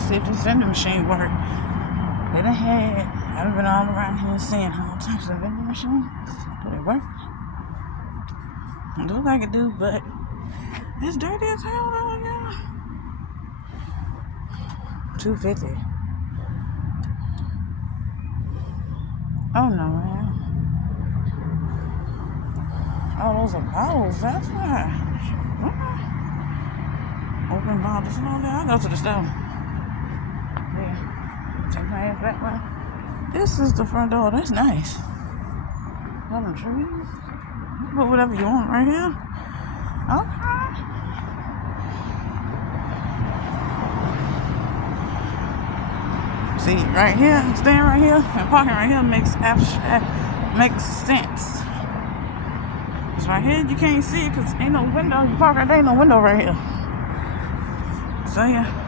to see if this vending machine worked. They done had, I've been all around here seeing all types of vending machines. Do they work? It looks like it do, but it's dirty as hell though, yeah. $2.50. Oh no, man. Oh, those are bottles, that's why. Open bottles and all that. I'll go to the store. Yeah. Take my ass back way. This is the front door. That's nice. All them trees. You put whatever you want right here. Okay. See, right here, staying right here and parking right here makes sense. Cause right here you can't see it because ain't no window. You park right there, ain't no window right here. So yeah.